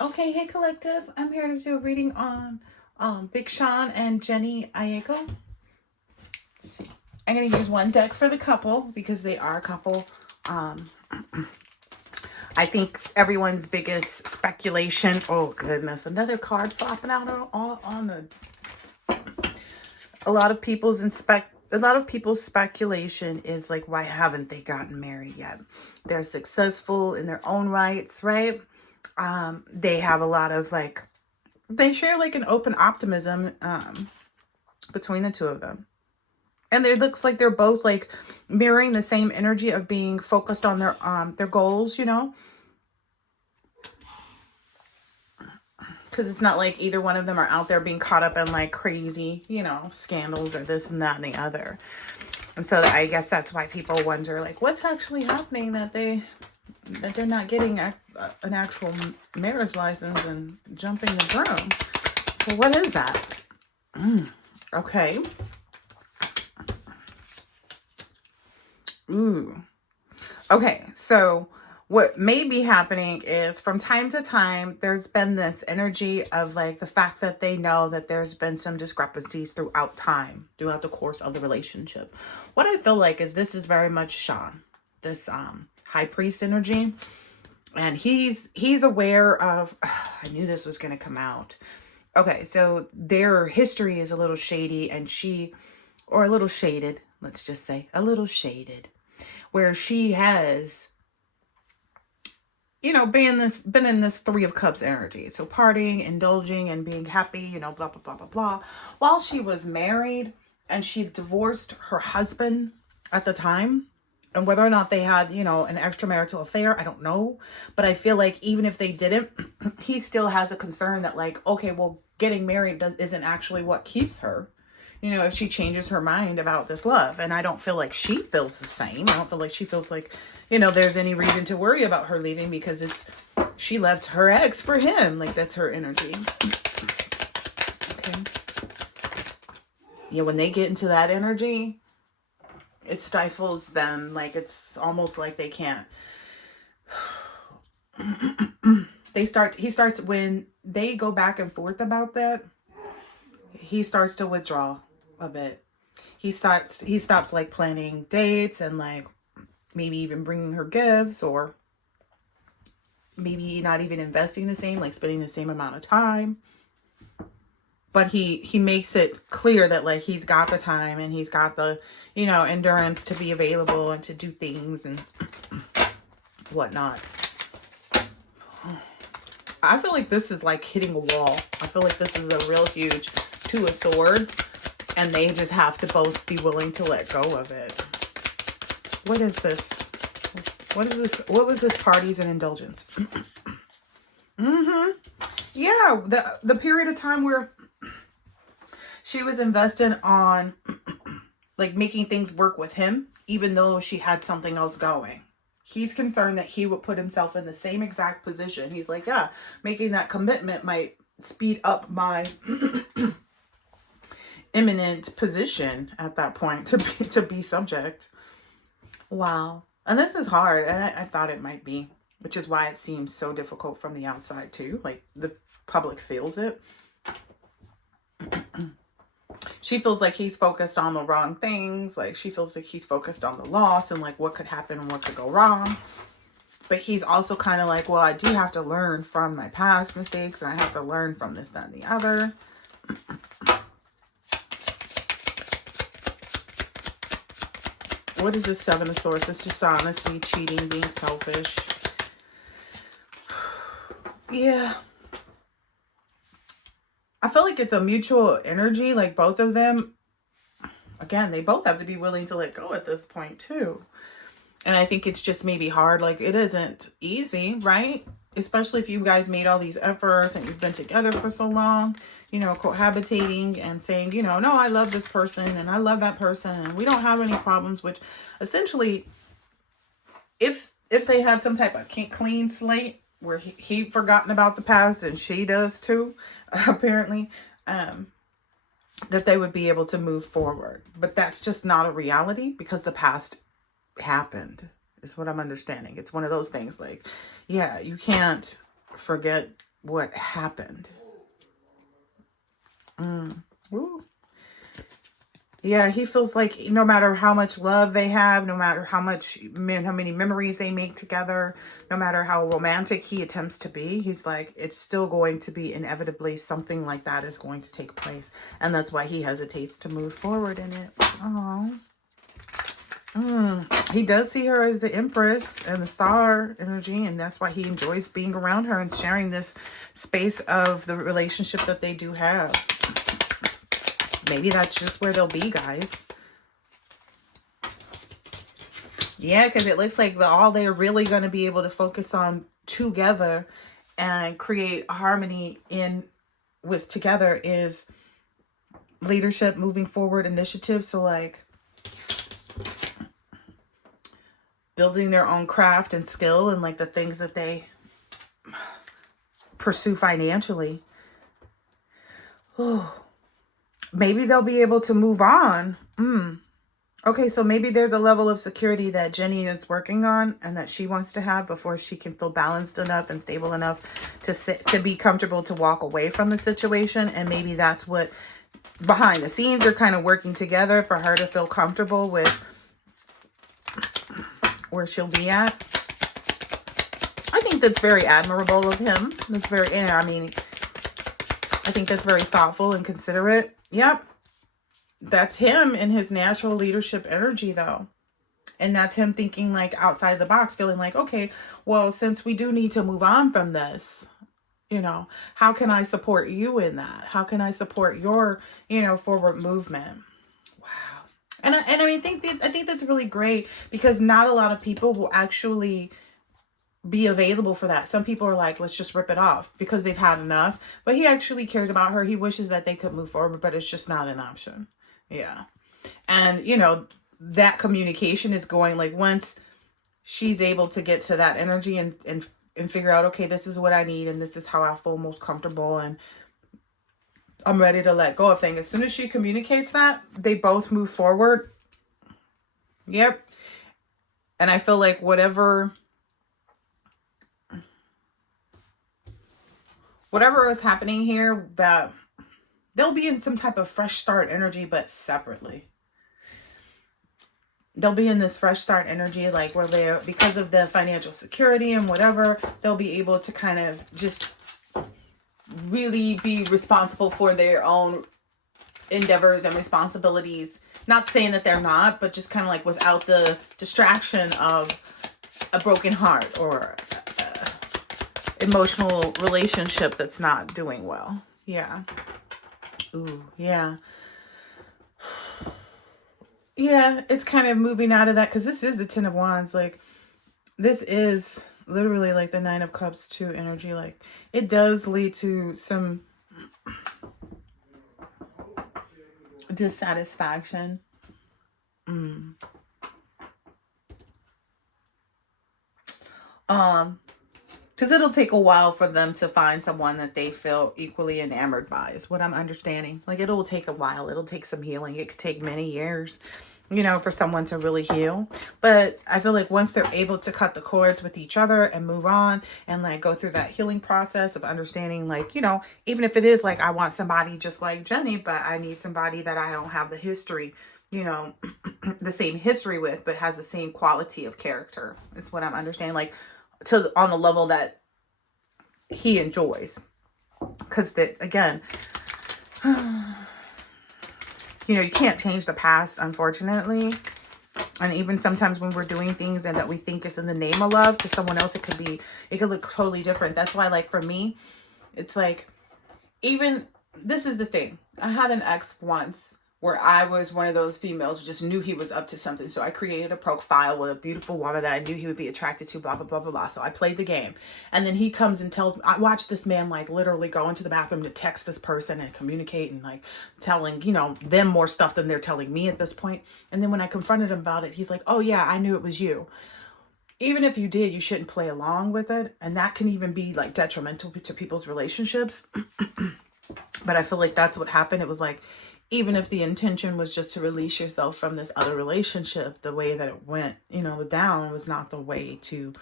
Okay, hey collective. I'm here to do a reading on Big Sean and Jhene Aiko. Let's see. I'm gonna use one deck for the couple because they are a couple. Um, I think everyone's biggest speculation. Oh goodness, another card flopping out on the. A lot of people's speculation is like, why haven't they gotten married yet? They're successful in their own rights, right? They have a lot of like, they share like an open optimism between the two of them. And it looks like they're both like mirroring the same energy of being focused on their goals, you know? Because it's not like either one of them are out there being caught up in like crazy, you know, scandals or this and that and the other. And so I guess that's why people wonder like, what's actually happening that they're not getting an actual marriage license and jumping the broom. So what is that? Okay. Ooh. Okay, so what may be happening is from time to time, there's been this energy of like the fact that they know that there's been some discrepancies throughout time, throughout the course of the relationship. What I feel like is this is very much Sean, this high priest energy. And he's aware of, I knew this was going to come out. Okay, so their history is a little shady and or a little shaded, let's just say, a little shaded, where she has, you know, been in this Three of Cups energy. So partying, indulging, and being happy, you know, blah, blah, blah, blah, blah. While she was married and she divorced her husband at the time. And whether or not they had, you know, an extramarital affair, I don't know. But I feel like even if they didn't, he still has a concern that like, okay, well, getting married isn't actually what keeps her. You know, if she changes her mind about this love. And I don't feel like she feels the same. I don't feel like she feels like, you know, there's any reason to worry about her leaving because she left her ex for him. Like that's her energy. Okay. Yeah, when they get into that energy, it stifles them. Like it's almost like they can't. He starts when they go back and forth about that, he starts to withdraw a bit. He stops like planning dates and like maybe even bringing her gifts or maybe not even investing the same, like spending the same amount of time. But he makes it clear that like he's got the time and he's got the, you know, endurance to be available and to do things and whatnot. I feel like this is like hitting a wall. I feel like this is a real huge Two of Swords and they just have to both be willing to let go of it. What is this? What is this? What was this? Parties and indulgence. Yeah, the period of time where she was invested on like making things work with him, even though she had something else going. He's concerned that he would put himself in the same exact position. He's like, yeah, making that commitment might speed up my imminent position at that point to be subject. Wow. And this is hard. And I thought it might be, which is why it seems so difficult from the outside too. Like the public feels it. She feels like he's focused on the wrong things. Like she feels like he's focused on the loss and like what could happen and what could go wrong. But he's also kind of like, well, I do have to learn from my past mistakes and I have to learn from this, that, and the other. What is this Seven of Swords? This dishonesty, cheating, being selfish. Yeah. I feel like it's a mutual energy. Like both of them, again, they both have to be willing to let go at this point too. And I think it's just maybe hard. Like it isn't easy, right? Especially if you guys made all these efforts and you've been together for so long, you know, cohabitating and saying, you know, no, I love this person and I love that person and we don't have any problems, which essentially if they had some type of clean slate where he'd forgotten about the past and she does too, apparently, that they would be able to move forward. But that's just not a reality because the past happened, is what I'm understanding. It's one of those things like, yeah, you can't forget what happened. Ooh. Yeah, he feels like no matter how much love they have, no matter how many memories they make together, no matter how romantic he attempts to be, he's like, it's still going to be inevitably something like that is going to take place. And that's why he hesitates to move forward in it. Oh. He does see her as the Empress and the star energy, and that's why he enjoys being around her and sharing this space of the relationship that they do have. Maybe that's just where they'll be, guys. Yeah, because it looks like all they're really going to be able to focus on together and create harmony together is leadership, moving forward, initiative. So like building their own craft and skill and like the things that they pursue financially. Oh. Maybe they'll be able to move on. Okay, so maybe there's a level of security that Jhene is working on and that she wants to have before she can feel balanced enough and stable enough to be comfortable to walk away from the situation. And maybe that's what behind the scenes they're kind of working together for her to feel comfortable with where she'll be at. I think that's very admirable of him. That's very, I mean, I think that's very thoughtful and considerate. Yep. That's him in his natural leadership energy, though. And that's him thinking like outside the box, feeling like, okay, well, since we do need to move on from this, how can I support you in that? How can I support your, forward movement? Wow. And I mean, I think that's really great because not a lot of people will actually be available for that. Some people are like, let's just rip it off because they've had enough. But he actually cares about her. He wishes that they could move forward, but it's just not an option. Yeah. And, that communication is going like once she's able to get to that energy and figure out, okay, this is what I need and this is how I feel most comfortable and I'm ready to let go of things. As soon as she communicates that, they both move forward. Yep. And I feel like whatever is happening here, that they'll be in some type of fresh start energy, but separately. They'll be in this fresh start energy, like where they, because of the financial security and whatever, they'll be able to kind of just really be responsible for their own endeavors and responsibilities. Not saying that they're not, but just kind of like without the distraction of a broken heart or emotional relationship that's not doing well. Yeah. Ooh, yeah. Yeah, it's kind of moving out of that because this is the Ten of Wands. Like, this is literally like the Nine of Cups too energy. Like, it does lead to some dissatisfaction. Because it'll take a while for them to find someone that they feel equally enamored by, is what I'm understanding. Like, it'll take a while. It'll take some healing. It could take many years, for someone to really heal. But I feel like once they're able to cut the cords with each other and move on and like go through that healing process of understanding, like, even if it is like, I want somebody just like Jhene, but I need somebody that I don't have the history, the same history with, but has the same quality of character. It's what I'm understanding. Like, on the level that he enjoys, because again, you can't change the past, unfortunately. And even sometimes when we're doing things and that we think is in the name of love, to someone else it could look totally different. That's why, like, for me, it's like, even this is the thing. I had an ex once where I was one of those females who just knew he was up to something. So I created a profile with a beautiful woman that I knew he would be attracted to, blah, blah, blah, blah, blah. So I played the game. And then he comes and tells me, I watched this man like literally go into the bathroom to text this person and communicate and like telling, them more stuff than they're telling me at this point. And then when I confronted him about it, he's like, oh yeah, I knew it was you. Even if you did, you shouldn't play along with it. And that can even be like detrimental to people's relationships. But I feel like that's what happened. It was like, even if the intention was just to release yourself from this other relationship, the way that it went, down was not the way to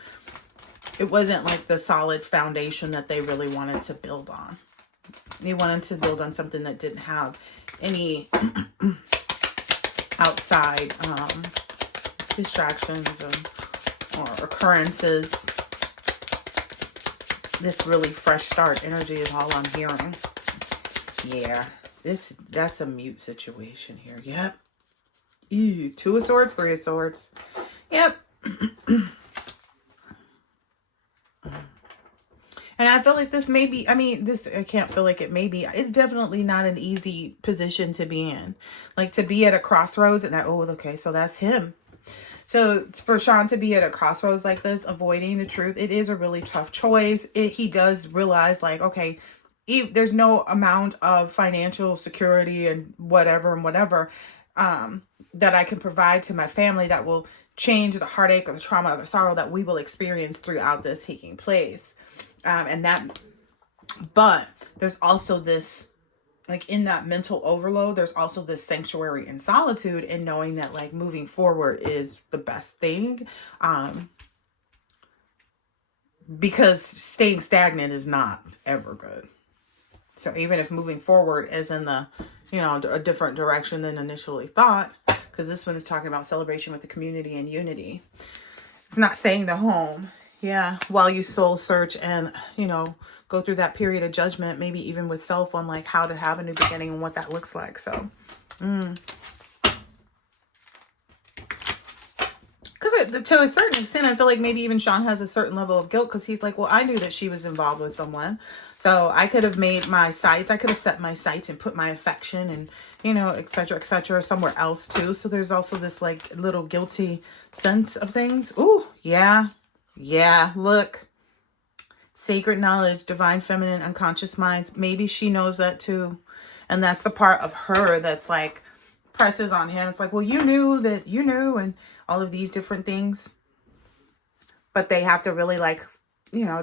it wasn't like the solid foundation that they really wanted to build on. They wanted to build on something that didn't have any outside distractions or occurrences. This really fresh start energy is all I'm hearing. Yeah, that's a mute situation here. Yep. Ew, 2 of Swords, 3 of Swords. Yep. And I feel like this may be, I mean, this, I can't feel like it may be, it's definitely not an easy position to be in. Like to be at a crossroads and oh, okay, so that's him. So for Sean to be at a crossroads like this, avoiding the truth, it is a really tough choice. He does realize like, okay, there's no amount of financial security and whatever that I can provide to my family that will change the heartache or the trauma or the sorrow that we will experience throughout this taking place. But there's also this, like in that mental overload, there's also this sanctuary and solitude in knowing that like moving forward is the best thing. Because staying stagnant is not ever good. So even if moving forward is in the, a different direction than initially thought, because this one is talking about celebration with the community and unity. It's not saying the home. Yeah, while you soul search and, go through that period of judgment, maybe even with self on like how to have a new beginning and what that looks like. So, because to a certain extent, I feel like maybe even Sean has a certain level of guilt because he's like, well, I knew that she was involved with someone. So I could have made my sights. I could have set my sights and put my affection and, et cetera, somewhere else too. So there's also this like little guilty sense of things. Ooh, yeah. Yeah, look. Sacred knowledge, divine feminine, unconscious minds. Maybe she knows that too. And that's the part of her that's like presses on him. It's like, well, you knew that you knew and all of these different things. But they have to really like,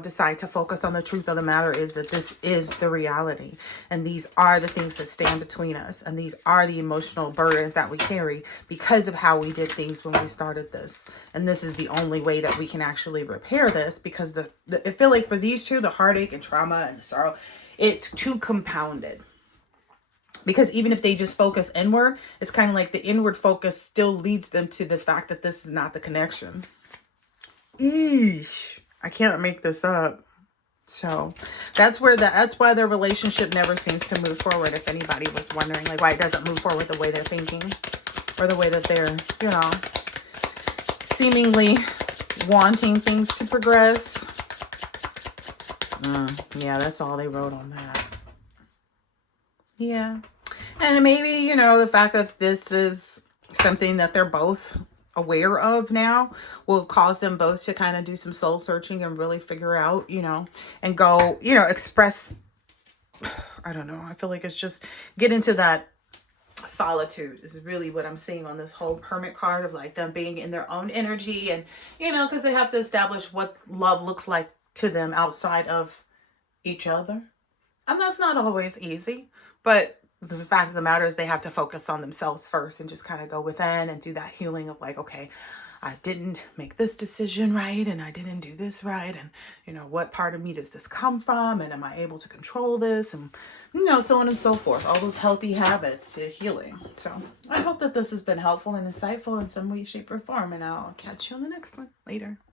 decide to focus on the truth of the matter is that this is the reality. And these are the things that stand between us. And these are the emotional burdens that we carry because of how we did things when we started this. And this is the only way that we can actually repair this because I feel like for these two, the heartache and trauma and the sorrow, it's too compounded. Because even if they just focus inward, it's kind of like the inward focus still leads them to the fact that this is not the connection. Eesh. I can't make this up. So that's why their relationship never seems to move forward. If anybody was wondering like why it doesn't move forward the way they're thinking or the way that they're, seemingly wanting things to progress. Yeah, that's all they wrote on that. Yeah. And maybe, the fact that this is something that they're both aware of now will cause them both to kind of do some soul searching and really figure out, and go, express, I don't know. I feel like it's just get into that solitude is really what I'm seeing on this whole Hermit card of like them being in their own energy and, because they have to establish what love looks like to them outside of each other. And that's not always easy, but the fact of the matter is they have to focus on themselves first and just kind of go within and do that healing of like, okay, I didn't make this decision right and I didn't do this right. And, what part of me does this come from? And am I able to control this? And, so on and so forth. All those healthy habits to healing. So I hope that this has been helpful and insightful in some way, shape, or form. And I'll catch you on the next one later.